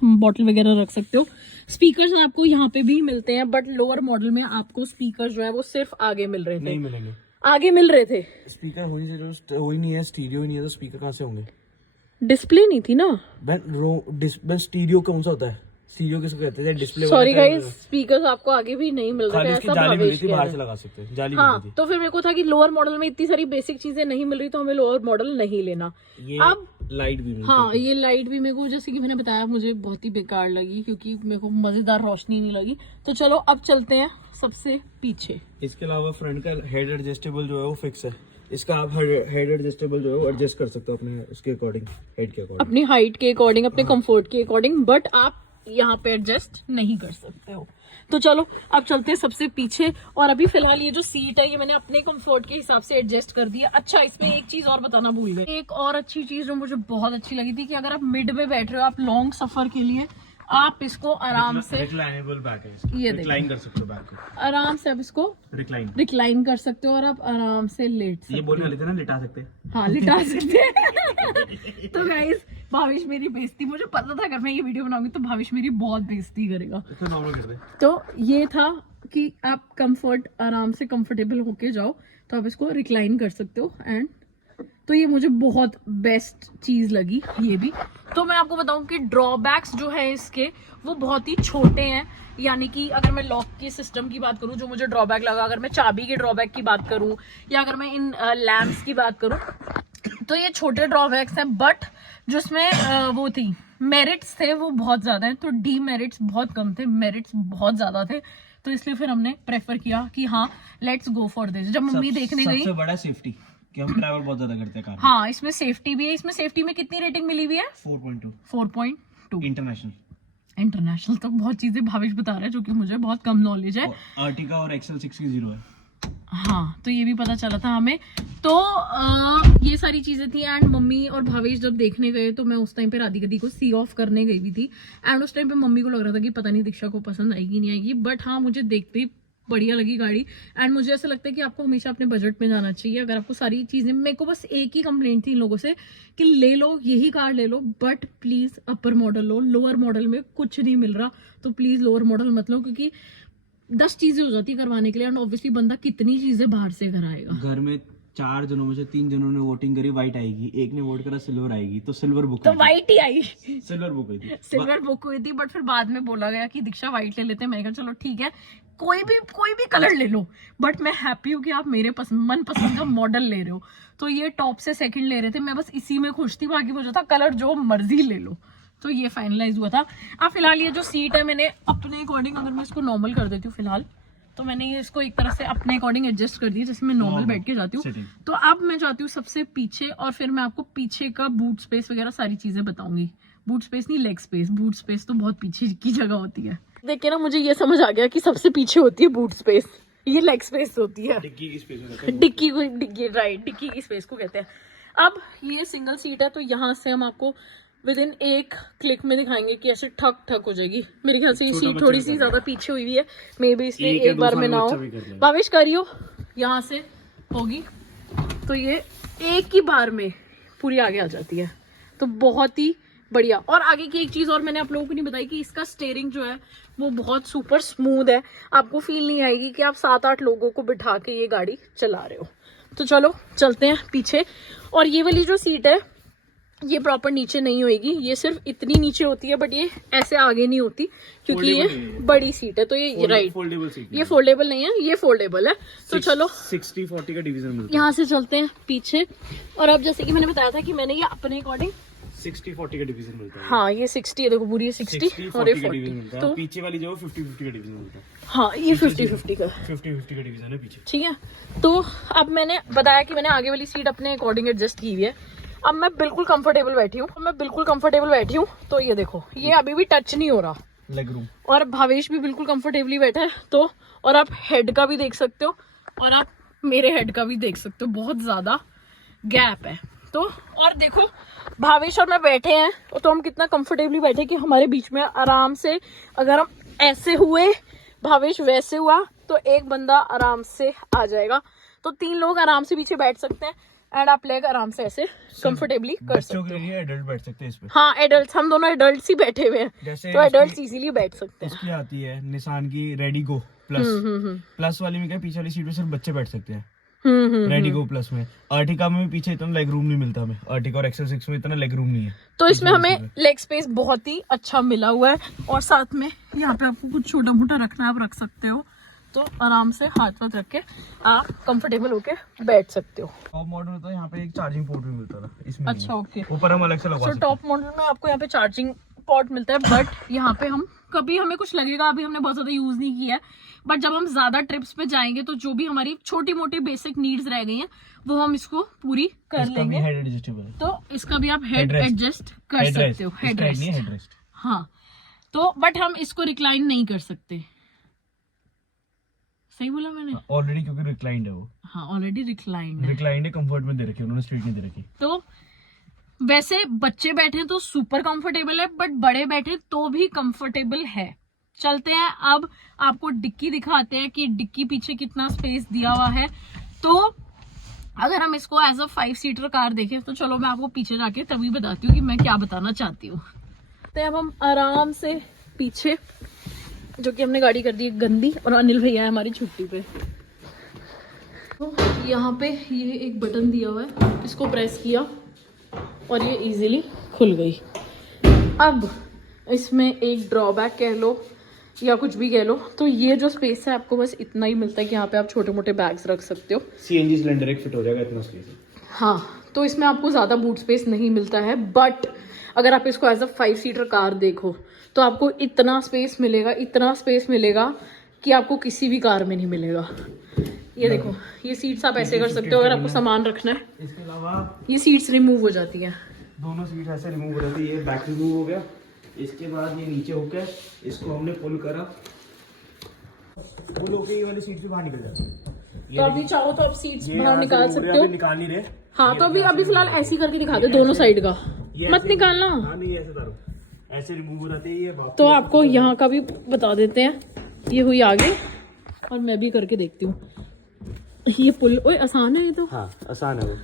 बॉटल वगैरह रख सकते हो। स्पीकर्स आपको यहाँ पे भी मिलते हैं, बट लोअर मॉडल में आपको स्पीकर जो है वो सिर्फ आगे मिल रहे थे। नहीं मिलेंगे, आगे मिल रहे थे। स्पीकर हो ही नहीं है, स्टीरियो ही नहीं है, तो स्पीकर कहाँ से होंगे? डिस्प्ले नहीं थी ना। बस स्टीरियो कौन सा होता है? स्टीरियो किसको कहते हैं? डिस्प्ले। सॉरी गाइस, स्पीकर्स आपको आगे भी नहीं मिल रहे थे, ऐसा जाली मिली भावेश थी, कह बाहर रहा से है। लगा सकते हैं, जाली हाँ, मिली थी। तो फिर मेरे को था कि लोअर मॉडल में इतनी सारी बेसिक चीजें नहीं मिल रही, तो हमें लोअर मॉडल नहीं लेना। ये अब लाइट भी मिलती हाँ, ये लाइट भी मेरे को, जैसे कि मैंने बताया, मुझे बहुत ही बेकार लगी, क्योंकि मेरे को मजेदार रोशनी नहीं लगी। तो चलो अब चलते हैं सबसे पीछे। इसके अलावा फ्रंट का हेड एडजस्टेबल जो है वो फिक्स है। इसका आप हेड एडजस्टेबल जो है वो एडजस्ट कर सकते हो अपने उसके अकॉर्डिंग, हेड के अकॉर्डिंग, अपनी हाइट के अकॉर्डिंग, अपने कंफर्ट के अकॉर्डिंग, बट आप यहाँ पे एडजस्ट नहीं कर सकते हो। तो चलो अब चलते हैं सबसे पीछे। और अभी फिलहाल ये जो सीट है ये मैंने अपने कंफर्ट के हिसाब से एडजस्ट कर दिया। अच्छा, इसमें एक चीज और बताना भूल गए। एक और अच्छी चीज जो मुझे बहुत अच्छी लगी थी कि अगर आप मिड में बैठ रहे हो, आप लॉन्ग सफर के लिए, आप इसको आराम से रिक्लाइनेबल बैक है इसका। ये रिक्लाइन कर सकते हो बैक को, आराम से आप इसको रिक्लाइन कर सकते हो, और आप आराम से लेट सकते हो। ये बोलने वाले थे ना, लिटा सकते हैं। हाँ, लिटा सकते हैं। तो गाइस, भाविश मेरी बेइज्जती, मुझे पता था अगर मैं ये वीडियो बनाऊंगी तो भाविश मेरी बहुत बेइज्जती करेगा। तो ये था कि आप कंफर्ट, आराम से कंफर्टेबल होके जाओ, तो आप इसको रिक्लाइन कर सकते हो। एंड तो ये मुझे बहुत बेस्ट चीज लगी ये भी। तो मैं आपको बताऊं कि ड्रॉबैक्स जो है इसके वो बहुत ही छोटे हैं, यानी कि अगर मैं लॉक के सिस्टम की बात करूं जो मुझे ड्रॉबैक लगा, अगर मैं चाबी के ड्रॉबैक की बात करूं, या अगर मैं इन लैम्प्स की बात करूं, तो ये छोटे ड्रॉबैक्स हैं। बट जो इसमें वो थी मेरिट्स थे वो बहुत ज्यादा है, तो डीमेरिट्स बहुत कम थे, मेरिट्स बहुत ज्यादा थे। तो इसलिए फिर हमने प्रेफर किया कि हाँ, लेट्स गो फॉर दिस। जब मम्मी देखने गई, सबसे बड़ा सेफ्टी कि हम ट्रैवल बहुत ज्यादा करते हैं कार में। हाँ, इसमें सेफ्टी भी है। इसमें सेफ्टी में कितनी रेटिंग मिली हुई है? 4.2 इंटरनेशनल। तो बहुत चीजें भाविश बता रहा है जो कि मुझे बहुत कम नॉलेज है। आर्टिका और एक्सेल 6 की 0 है। हाँ, तो ये भी पता चला था हमें। तो ये सारी चीजें थी। एंड मम्मी और भावेश जब देखने गए तो मैं उस टाइम पे राधिका को सी ऑफ करने गई हुई थी। एंड उस टाइम पे मम्मी को लग रहा था कि पता नहीं दीक्षा को पसंद आएगी नहीं आएगी, बट हाँ मुझे देखते ही बढ़िया लगी गाड़ी। एंड मुझे ऐसा लगता है कि आपको हमेशा अपने बजट में जाना चाहिए। अगर आपको सारी चीजें, मेरे को बस एक ही कंप्लेंट थी इन लोगों से कि ले लो यही कार ले लो, बट प्लीज अपर मॉडल लो, लोअर मॉडल में कुछ नहीं मिल रहा तो प्लीज लोअर मॉडल मत लो, क्योंकि 10 चीजें हो जाती है करवाने के लिए। एंड ऑब्वियसली बंदा कितनी चीजें बाहर से कराएगा। घर में 4 जनों में से 3 जनों ने वोटिंग करी व्हाइट आएगी, एक ने वोट करा सिल्वर आएगी, तो सिल्वर बुक तो व्हाइट ही आई, सिल्वर बुक हुई थी। सिल्वर बुक हुई थी। बट फिर बाद में बोला गया कि दीक्षा व्हाइट ले लेते हैं। मैं कहा चलो ठीक है, कोई भी कलर ले लो, बट मैं हैप्पी हूँ कि आप मेरे मन पसंद का मॉडल ले रहे हो। तो ये टॉप से सेकंड ले रहे थे, मैं बस इसी में खुश थी। बाकी वो जो था कलर जो मर्जी ले लो। तो ये फाइनलाइज हुआ था। अब फिलहाल ये जो सीट है मैंने अपने अकॉर्डिंग, अगर मैं इसको नॉर्मल कर देती हूँ फिलहाल, तो मैंने ये इसको एक तरह से अपने अकॉर्डिंग एडजस्ट कर दी, जैसे मैं नॉर्मल बैठ के जाती हूँ। तो अब मैं जाती हूँ सबसे पीछे, और फिर मैं आपको पीछे का बूट स्पेस वगैरह सारी चीजें बताऊंगी। बूट स्पेस नहीं, लेग स्पेस। बूट स्पेस तो बहुत पीछे की जगह होती है। देखिए ना, मुझे ये समझ आ गया कि सबसे पीछे होती है बूट स्पेस, ये लेग स्पेस होती है। डिक्की की स्पेस में डिक्की राइट, डिक्की की स्पेस को कहते हैं। अब ये सिंगल सीट है, तो यहाँ से हम आपको विद इन एक क्लिक में दिखाएंगे कि ऐसे ठक ठक हो जाएगी। मेरे ख्याल से ये सीट थोड़ी सी ज्यादा पीछे हुई है, मे बी इसलिए एक बार में ना हो। भावेश करियो, यहाँ से होगी तो ये एक ही बार में पूरी आगे आ जाती है। तो बहुत ही बढ़िया। और आगे की एक चीज और मैंने आप लोगों को नहीं बताई कि इसका स्टीयरिंग जो है वो बहुत सुपर स्मूथ है। आपको फील नहीं आएगी कि आप 7-8 लोगों को बिठा के ये गाड़ी चला रहे हो। तो चलो चलते हैं पीछे। और ये वाली जो सीट है ये प्रॉपर नीचे नहीं होगी, ये सिर्फ इतनी नीचे होती है, बट ये ऐसे आगे नहीं होती क्योंकि ये बड़ी सीट है। तो ये राइट, ये फोल्डेबल नहीं है, ये फोल्डेबल है। तो चलो 60-40 का डिवीजन मिलता है। यहाँ से चलते हैं पीछे। और अब जैसे कि मैंने बताया था कि मैंने ये अपने अकॉर्डिंग 60-40 का डिवीजन मिलता है। हाँ ये 60 है, देखो पूरी ये 60 और ये 40। तो पीछे वाली जो 50-50 का डिवीजन मिलता है। हाँ ये 50-50 का 50-50 का डिवीजन है पीछे। ठीक है। तो अब मैंने बताया कि मैंने आगे वाली सीट अपने अकॉर्डिंग एडजस्ट की हुई है। अब मैं बिल्कुल कंफर्टेबल बैठी हूँ। तो ये देखो, ये अभी भी टच नहीं हो रहा लेग रूम, और भावेश भी बिल्कुल कंफर्टेबली बैठा है। तो और आप हेड का भी देख सकते हो और आप मेरे हेड का भी देख सकते हो, बहुत ज्यादा गैप है। तो और देखो भावेश और मैं बैठे हैं तो हम कितना कंफर्टेबली बैठे कि हमारे बीच में आराम से, अगर हम ऐसे हुए भावेश वैसे हुआ तो एक बंदा आराम से आ जाएगा। तो 3 लोग आराम से पीछे बैठ सकते हैं। एंड आप लेग आराम से ऐसे कंफर्टेबली कर सकते हो। एडल्ट बैठ सकते हैं इस पे। हाँ एडल्ट, हम दोनों एडल्ट ही बैठे हुए हैं, तो एडल्ट इजीली बैठ सकते हैं। इसकी आती है निसान की रेडी गो प्लस वाली में क्या, पीछे वाली सीट पे सिर्फ बच्चे बैठ सकते हैं। रेडी गो प्लस में, अर्टिका में भी पीछे इतना लेग रूम नहीं मिलता हमें। अर्टिका और एक्सेल 6 में इतना लेग रूम नहीं है, तो इसमें हमें लेग स्पेस बहुत ही अच्छा मिला हुआ है। और साथ में यहाँ पे आपको कुछ छोटा मोटा रखना है, आप रख सकते हो। तो आराम से हाथ वाथ रख के आप कंफर्टेबल होके बैठ सकते हो। टॉप मॉडल में तो यहाँ पे एक चार्जिंग पोर्ट भी मिलता था, इसमें अच्छा ओके। ऊपर हम अलग से लगवा सकते हैं। टॉप मॉडल में आपको यहाँ पे चार्जिंग पोर्ट मिलता है, बट यहाँ पे हम कभी हमें कुछ लगेगा, अभी हमने बहुत ज्यादा यूज नहीं किया है, बट जब हम ज्यादा ट्रिप्स पे जाएंगे तो जो भी हमारी छोटी मोटी बेसिक नीड्स रह गई हैं वो हम इसको पूरी कर लेंगे। हेड एडजस्टेबल है, तो इसका भी आप हेड एडजस्ट कर सकते हो। हेडरेस्ट हाँ। तो बट हम इसको रिक्लाइन नहीं कर सकते। सही बोला मैंने? ऑलरेडी, क्योंकि रिक्लाइंड है वो। हाँ ऑलरेडी रिक्लाइंड है, कंफर्ट में दे रखी है उन्होंने, स्ट्रेट नहीं दे रखी। तो वैसे बच्चे बैठे तो सुपर कंफर्टेबल है, बट बड़े बैठे तो भी कंफर्टेबल है। चलते हैं अब आपको डिक्की दिखाते हैं कि डिक्की पीछे कितना स्पेस दिया हुआ है। तो अगर हम इसको एज अ 5 सीटर कार देखें तो चलो मैं आपको पीछे जाके तभी बताती हूँ कि मैं क्या बताना चाहती हूँ। तो अब हम आराम से पीछे, जो कि हमने गाड़ी कर दी है गंदी, और अनिल भैया है हमारी छुट्टी पे। तो यहाँ पे ये एक बटन दिया हुआ है, इसको प्रेस किया और ये इजीली खुल गई। अब इसमें एक ड्रॉबैक कह लो या कुछ भी कह लो, तो ये जो स्पेस है आपको बस इतना ही मिलता है कि यहाँ पे आप छोटे मोटे बैग्स रख सकते हो। सीएनजी सिलेंडर एक फिट हो जाएगा, इतना स्पेस है। हाँ, तो इसमें आपको ज़्यादा बूट स्पेस नहीं मिलता है, बट अगर आप इसको एज अ 5 सीटर कार देखो तो आपको इतना स्पेस मिलेगा कि आपको किसी भी कार में नहीं मिलेगा। ये देखो, ये सीट्स आप ऐसे कर सकते हो अगर आपको सामान रखना है। इसके अलावा ये सीट्स रिमूव हो जाती हैं, दोनों सीट ऐसे रिमूव हो जाती है। ये बैक रिमूव हो गया, इसके बाद ये नीचे होके इसको हमने पुल करा, पुल होके ये वाली सीट भी बाहर निकल जाती है। तो अभी चाहो तो आप सीट्स बाहर निकाल सकते हो। निकाल नहीं रहे। हाँ तो अभी फिलहाल ऐसे ही करके दिखा दो दोनों साइड का, मत निकालना। हाँ नहीं ऐसे तारो, ऐसे रिमूव हो जाते हैं ये। तो आपको यहाँ का भी बता देते हैं। ये हुई आगे, और मैं भी करके देखती हूँ। ये पुल ओए आसान है ये तो। हाँ आसान है वो।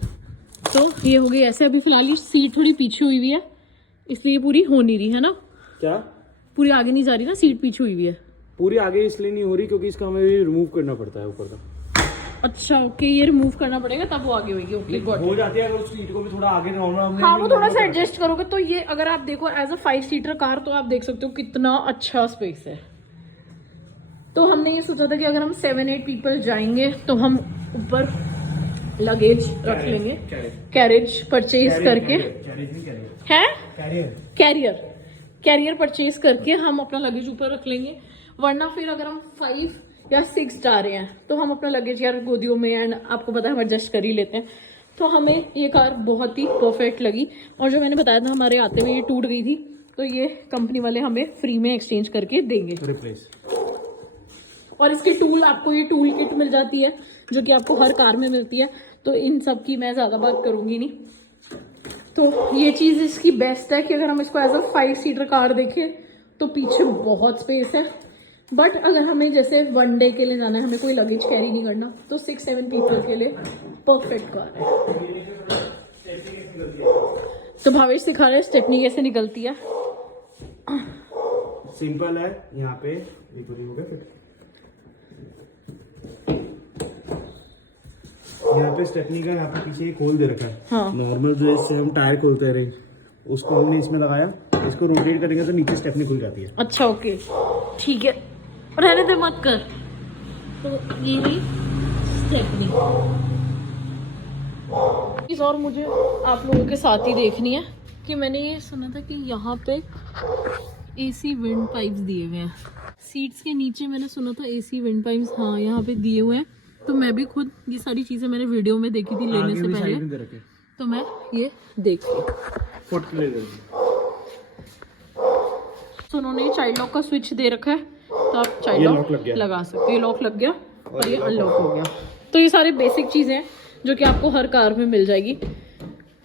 तो ये हो गई ऐसे। अभी फिलहाल ये सीट थोड़ी पीछे हुई हुई है, इसलिए ये पूरी हो नहीं रही है ना। क्या पूरी आगे नहीं जा रही ना, सीट पीछे हुई हुई है। पूरी आगे इसलिए नहीं हो रही क्योंकि इसका हमें रिमूव करना पड़ता है ऊपर का। अच्छा ओके, ये रिमूव करना पड़ेगा तब वो आगे होगी। ओके गॉट हो जाती है अगर उस सीट को भी थोड़ा आगे नॉर्मल। हाँ वो थोड़ा सा एडजस्ट करोगे तो ये, अगर आप देखो एज अ 5 सीटर कार तो आप देख सकते हो कितना अच्छा स्पेस है। तो हमने ये सोचा था कि अगर हम 7-8 पीपल जाएंगे तो हम ऊपर लगेज रख लेंगे, कैरेज परचेज करके है, कैरियर परचेज करके हम अपना लगेज ऊपर रख लेंगे। वरना फिर अगर हम 5 या 6 जा रहे हैं तो हम अपना लगेज यार गोदियों में, एंड आपको पता है हम एडजस्ट कर ही लेते हैं। तो हमें ये कार बहुत ही परफेक्ट लगी। और जो मैंने बताया था हमारे आते हुए ये टूट गई थी, तो ये कंपनी वाले हमें फ्री में एक्सचेंज करके देंगे रिप्लेस। और इसकी टूल, आपको ये टूल किट मिल जाती है जो कि आपको हर कार में मिलती है। तो इन सब की मैं ज़्यादा बात करूँगी नहीं। तो ये चीज़ इसकी बेस्ट है कि अगर हम इसको एज अ 5 सीटर कार देखें तो पीछे बहुत स्पेस है। बट अगर हमें जैसे 1 डे के लिए जाना है, हमें कोई लगेज कैरी नहीं करना, तो 6-7 पीपल के लिए परफेक्ट कार है। तो भावेश सिखा रहे हैं स्टेपनी कैसे निकलती है। सिंपल है, यहाँ पे एक हो गया फिट। यहाँ पे स्टेपनी का यहाँ पे पीछे एक होल दे रखा है। हाँ। नॉर्मल जो इससे हम टायर खोलते हैं रेंज, उसको हमने इसमें लगाया। इसको रोटेट करेंगे तो नीचे स्टेपनी खुल जाती है। अच्छा ओके ठीक है, रहने दे मत कर। तो ये ही स्टेपनी। और मुझे आप लोगों के साथ ही देखनी है कि मैंने ये सुना था कि यहाँ पे एसी विंड पाइप्स दिए हुए हैं सीट्स के नीचे। मैंने सुना था एसी विंड पाइप्स हाँ यहाँ पे दिए हुए हैं। तो मैं भी खुद ये सारी चीजें मैंने वीडियो में देखी थी लेने से पहले, तो मैं ये देख फुट ले लो। तो उन्होंने चाइल्ड लॉक का स्विच दे रखा है, तो आप चाइल्ड लॉक लगा सकते हो। ये लॉक लग गया और ये अनलॉक हो गया। तो ये सारे बेसिक चीज़ें हैं जो कि आपको हर कार में मिल जाएगी।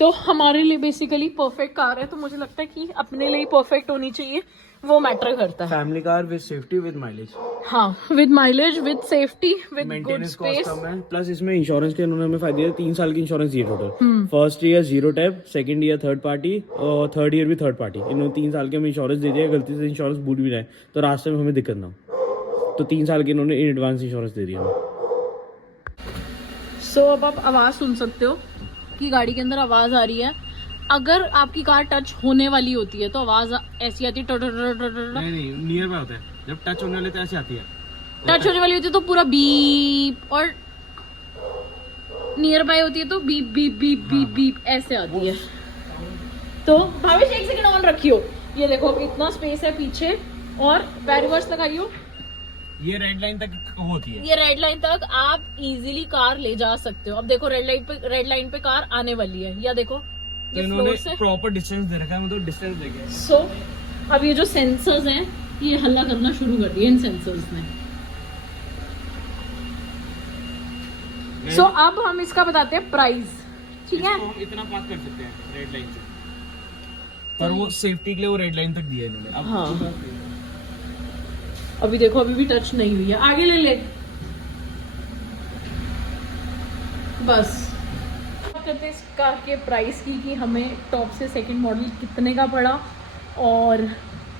तो हमारे लिए बेसिकली परफेक्ट कार है। तो मुझे लगता है कि अपने लिए परफेक्ट होनी चाहिए, वो मैटर करता है। Family car with safety with mileage. हाँ, with mileage, with safety, with good maintenance cost space. कम है। प्लस इसमें इंश्योरेंस के उन्होंने हमें फायदे दिए। 3 साल की इंश्योरेंस दी total. First year 0 tap, second year third party, और थर्ड ईयर भी थर्ड पार्टी। इन्होंने 3 साल के हमें इंश्योरेंस दे दिया। गलती से इंश्योरेंस बूट भी जाए तो रास्ते में हमें दिक्कत ना हो, तो 3 साल की इन्होंने इन एडवांस इंश्योरेंस दे दिया हमें। सो अब आप आवाज़ सुन सकते हो कि गाड़ी के अंदर आवाज़ आ रही है। अगर आपकी कार टच होने वाली होती है तो आवाज़ ऐसी आती है, नहीं नियर बाय होता है। जब टच होने वाले तो ऐसे आती है। टच होने वाली होती है तो पूरा बीप, और नियर बाय होती है तो beep beep beep beep beep ऐसे आती है। तो भावेश 1 सेकंड ऑन रखियो। ये देखो इतना स्पेस है पीछे, और पैर रिवर्स लगाइयो। ये रेड लाइन तक होती है। ये रेड लाइन तक आप इजीली कार ले जा सकते हो। अब देखो रेड लाइन पे कार आने वाली है, या देखो तो इन्होंने प्रॉपर डिस्टेंस दे रखा है, मतलब डिस्टेंस देके। सो अब ये जो सेंसर्स हैं ये हल्ला करना शुरू कर दिए इन सेंसर्स ने। सो अब हम इसका बताते हैं प्राइस, ठीक है। हम इतना पास कर सकते हैं रेड लाइन से, पर वो सेफ्टी के लिए वो रेड लाइन तक दिया है इन्होंने। अब हाँ अभी देखो अभी भी टच नहीं हुई है, आगे ले ले बस। करते हैं इस कार के प्राइस की कि हमें टॉप से सेकंड मॉडल कितने का पड़ा, और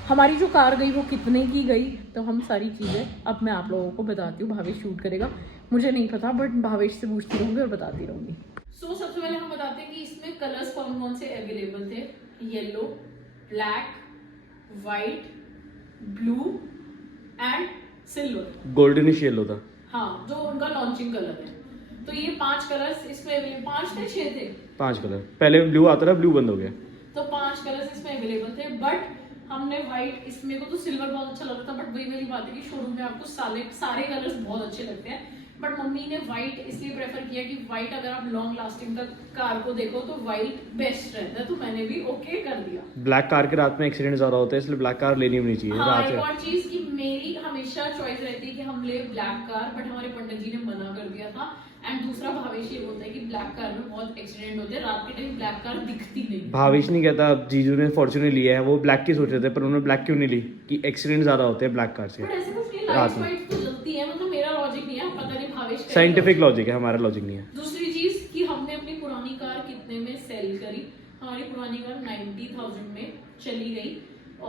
हमारी जो कार गई वो कितने की गई। तो हम सारी चीज़ें अब मैं आप लोगों को बताती हूँ। भावेश शूट करेगा, मुझे नहीं पता, बट भावेश से पूछती रहूँगी और बताती रहूँगी। सो सबसे पहले हम बताते हैं कि इसमें कलर्स कौन कौन से अवेलेबल थे। Yellow, black, white, blue and silver. Goldenish yellow था। हाँ, जो उनका लॉन्चिंग कलर है। तो ये 5 कलर्स इसमें अवेलेबल, 5 थे 6 थे 5 कलर। पहले ब्लू आता था, ब्लू बंद हो गया। तो 5 कलर्स इसमें अवेलेबल थे। बट हमने व्हाइट, इसमें को तो सिल्वर बहुत अच्छा लग रहा था, बट वही वाली बात है कि शोरूम में आपको सारे कलर्स बहुत अच्छे लगते हैं। बट मम्मी ने व्हाइट इसलिए प्रेफर किया कि व्हाइट अगर आप लॉन्ग लास्टिंग तक कार को देखो तो व्हाइट बेस्ट रहता है। तो मैंने भी ओके कर दिया। ब्लैक कार के रात में एक्सीडेंट ज्यादा होते हैं, इसलिए ब्लैक कार लेनी भी नहीं चाहिए। हाँ, रात एक में और चीज की मेरी हमेशा चॉइस रहती है कि हम ले ब्लैक कार, बट हमारे पंडित जी ने मना कर दिया था एंड दूसरा भावेश ये बोलता है कि ब्लैक कार में बहुत एक्सीडेंट होते हैं, रात के टाइम ब्लैक कार दिखती नहीं। भावेश नहीं कहता, अब जीजू ने फॉर्च्यूनर लिया है, वो ब्लैक की सोच रहे थे, पर उन्होंने ब्लैक क्यों नहीं ली कि एक्सीडेंट ज्यादा होते हैं ब्लैक कार से। बट ऐसे कुछ नहीं, रात लाइट्स में वाइट्स तो जलती है, मतलब मेरा लॉजिक नहीं है, पता नहीं भावेश का साइंटिफिक लॉजिक है, हमारा लॉजिक नहीं है। दूसरी चीज कि हमने अपनी पुरानी कार कितने में सेल करी। हमारी पुरानी कार 90,000 में चली गई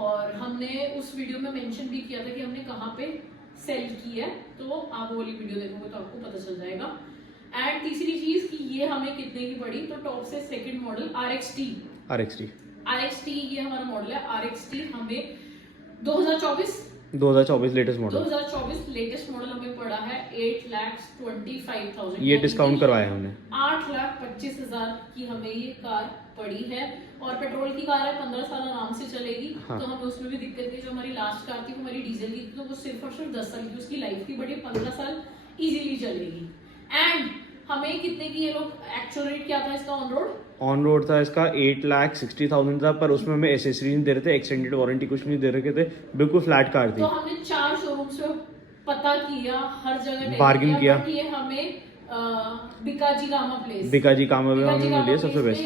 और हमने उस वीडियो में मेंशन भी किया था कि हमने कहाँ पे सेल की है, तो आप वो वाली वीडियो देखोगे तो आपको पता चल जाएगा। एंड तीसरी चीज कि ये हमें कितने की पड़ी, तो टॉप से सेकंड मॉडल RXT ये हमारा मॉडल है। RXT हमें 2024 लेटेस्ट मॉडल 2024 लेटेस्ट मॉडल हमें पड़ा है 8,25,000। ये डिस्काउंट करवाया है हमने। 8,25,000 की हमें ये कार पड़ी है और पेट्रोल की कार है, 15 साल आराम से चलेगी। हाँ। तो हमें उसमें भी दिक्कत नहीं। जो हमारी लास्ट कार थी वो हमारी डीजल की थी, तो वो सिर्फ और सिर्फ 10 साल की उसकी लाइफ थी, बट ये 15 साल इजीली चलेगी। एंड हमें कितने की ये लोग, एक्चुअल रेट क्या था इसका ऑन रोड था इसका 8,60,000 था, पर उसमें हमें एसेसरीज नहीं दे रहे थे, एक्सटेंडेड वारंटी कुछ नहीं दे रखे थे, बिल्कुल फ्लैट कार थी। तो हमने 4 शोरूम्स में पता किया, हर जगह बार्गिन किया। but ये हमें बिकाजी कामा में हमें मिली है सबसे बेस्ट।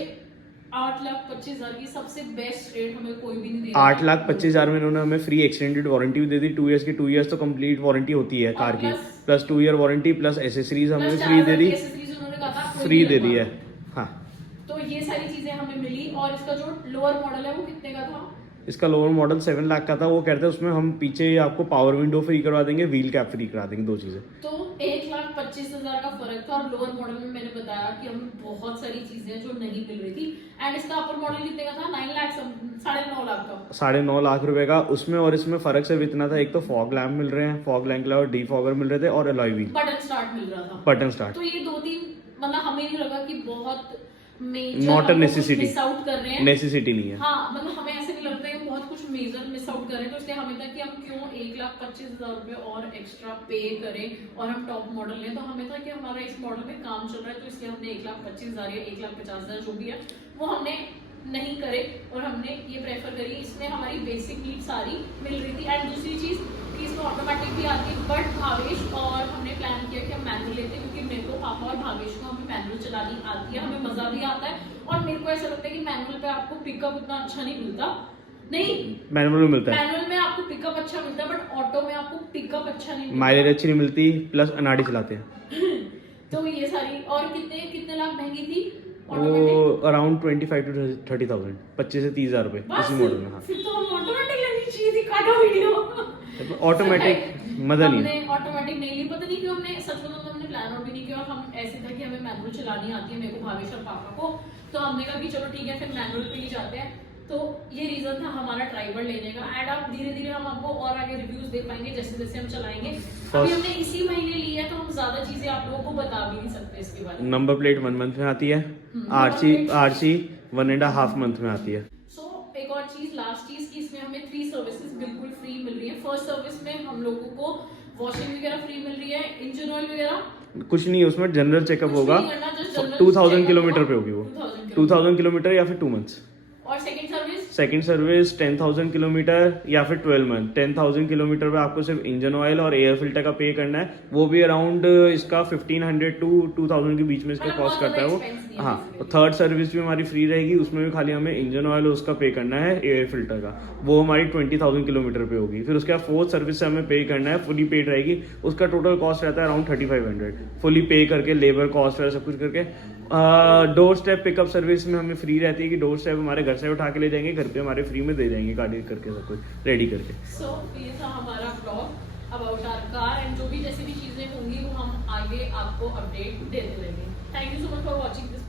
8,25,000 की सबसे बेस्ट रेट हमें कोई भी नहीं दे रहा। 8,25,000 में इन्होंने हमें फ्री एक्सटेंडेड वारंटी भी दे दी, 2 इयर्स की। 2 इयर्स तो कंप्लीट वारंटी होती है कार की, plus 2 year warranty plus accessories हमें फ्री दे दी, फ्री दे दी है। हाँ, तो ये सारी चीजें हमें मिली। और इसका जो लोअर मॉडल है वो कितने का था? इसका लोअर मॉडल 7 लाख का था। वो कहते हैं उसमें हम पीछे आपको पावर विंडो फ्री करवा देंगे, व्हील कैप फ्री करा देंगे, 2 चीजें। तो 1,25,000 का फर्क था। और लोअर मॉडल में मैंने बताया कि हमें बहुत सारी चीजें जो नहीं मिल रही थी। एंड इसका अपर मॉडल कितने का था? 9 लाख, 9.5 लाख का, 9.5 लाख रुपए का। उसमें और इसमें फर्क सिर्फ इतना था, एक तो फॉग लैम्प मिल रहे हैं, फॉग लैम्प और डीफॉगर मिल रहे थे, और अलॉय व्हील, बटन स्टार्ट मिल रहा था। Button start. तो ये 2-3 मतलब हमें नहीं लगा कि बहुत not a necessity, miss out कर रहे हैं, नेसेसिटी नहीं है। हाँ, मतलब हमें ऐसे नहीं लगता है कि बहुत कुछ मेजर मिस आउट कर रहे हैं। तो इसलिए हमें था कि हम क्यों 1,25,000 रुपए और एक्स्ट्रा पे करें और हम टॉप मॉडल लें। तो हमें था कि हमारा इस मॉडल में काम चल रहा है, तो इसलिए हमने 1,25,000 या 1,50,000 जो भी है वो हमने नहीं करे और हमने ये प्रेफर करी। इसमें हमारी बेसिक नीड सारी मिल रही थी। एंड दूसरी चीज कि इसमें ऑटोमेटिक भी आती है, बट भावेश और हमने प्लान किया कि हम मैनुअल लेते हैं, क्योंकि मेरे को, पापा और भावेश को हमें मैनुअल चलानी आती है, हमें मजा भी आता है। और मेरे को ऐसा लगता है कि मैनुअल पे आपको पिकअप उतना अच्छा नहीं मिलता। नहीं, मैनुअल में मिलता है, मैनुअल में आपको पिकअप अच्छा मिलता है, बट ऑटो में आपको पिकअप अच्छा नहीं मिलता, माइलेज अच्छी नहीं मिलती, प्लस अनाड़ी चलाते हैं। तो ये सारी। और कितने लाख महंगी थी वो अराउंड 25 to 30,000, 25 से 30,000 रुपए इसी मॉडल में। हाँ, फिर तो हम ऑटोमेटिक लेनी चाहिए थी, काटो वीडियो। ऑटोमेटिक मजा नहीं है। हमने ऑटोमेटिक नहीं ली, पता नहीं क्यों। हमने सच बताऊं तो हमने प्लान और भी नहीं किया, और हम ऐसे था कि हमें मैनुअल चलानी आती है, मेरे को, भावेश और पापा को। तो हमने कहा कि चलो ठीक है, फिर मैनुअल पे ही जाते हैं। तो ये रीजन था हमारा ट्राइबर लेने का। एंड अब धीरे धीरे हम आपको और आगे रिव्यूज दे पाएंगे जैसे जैसे हम चलाएंगे। अभी हमने इसी महीने ली है, तो हम ज्यादा चीजें आप लोगों को बता भी नहीं सकते इसके बारे में। नंबर प्लेट 1 मंथ में आती है, आरसी 1.5 मंथ में आती है। एक और चीज, लास्ट चीज की इसमें हमें 3 सर्विसेज बिल्कुल फ्री मिल रही है। फर्स्ट सर्विस में हम लोगों को वॉशिंग वगैरह फ्री मिल रही है, इंजन ऑयल वगैरह कुछ नहीं है उसमें, जनरल चेकअप होगा, 2000 किलोमीटर पे होगी वो, 2000 किलोमीटर या फिर 2 मंथ्स। और सेकंड सर्विस 10,000 किलोमीटर या फिर 12 मंथ। 10,000 किलोमीटर पे आपको सिर्फ इंजन ऑयल और एयर फिल्टर का पे करना है, वो भी अराउंड इसका 1,500 to 2,000 के बीच में इसका कॉस्ट करता है वो। हाँ, तो थर्ड सर्विस भी हमारी फ्री रहेगी, उसमें भी खाली हमें इंजन ऑयल उसका पे करना है, एयर फिल्टर का, वो हमारी 20,000 किलोमीटर पे होगी। फिर उसके बाद फोर्थ सर्विस से हमें पे करना है, फुली पेड रहेगी, उसका टोटल कॉस्ट रहता है अराउंड 3,500, फुली पे करके, लेबर कॉस्ट वगैरह सब कुछ करके। डोर स्टेप पिकअप सर्विस में हमें फ्री रहती है कि डोर स्टेप हमारे घर से उठा के ले जाएंगे, घर पे हमारे फ्री में दे जाएंगे, गाड़ी करके सब कुछ रेडी करके। सो ये था हमारा blog about our car, and जो भी जैसी भी चीजें होंगी वो हम आगे आपको अपडेट देते रहेंगे। Thank you so much for watching this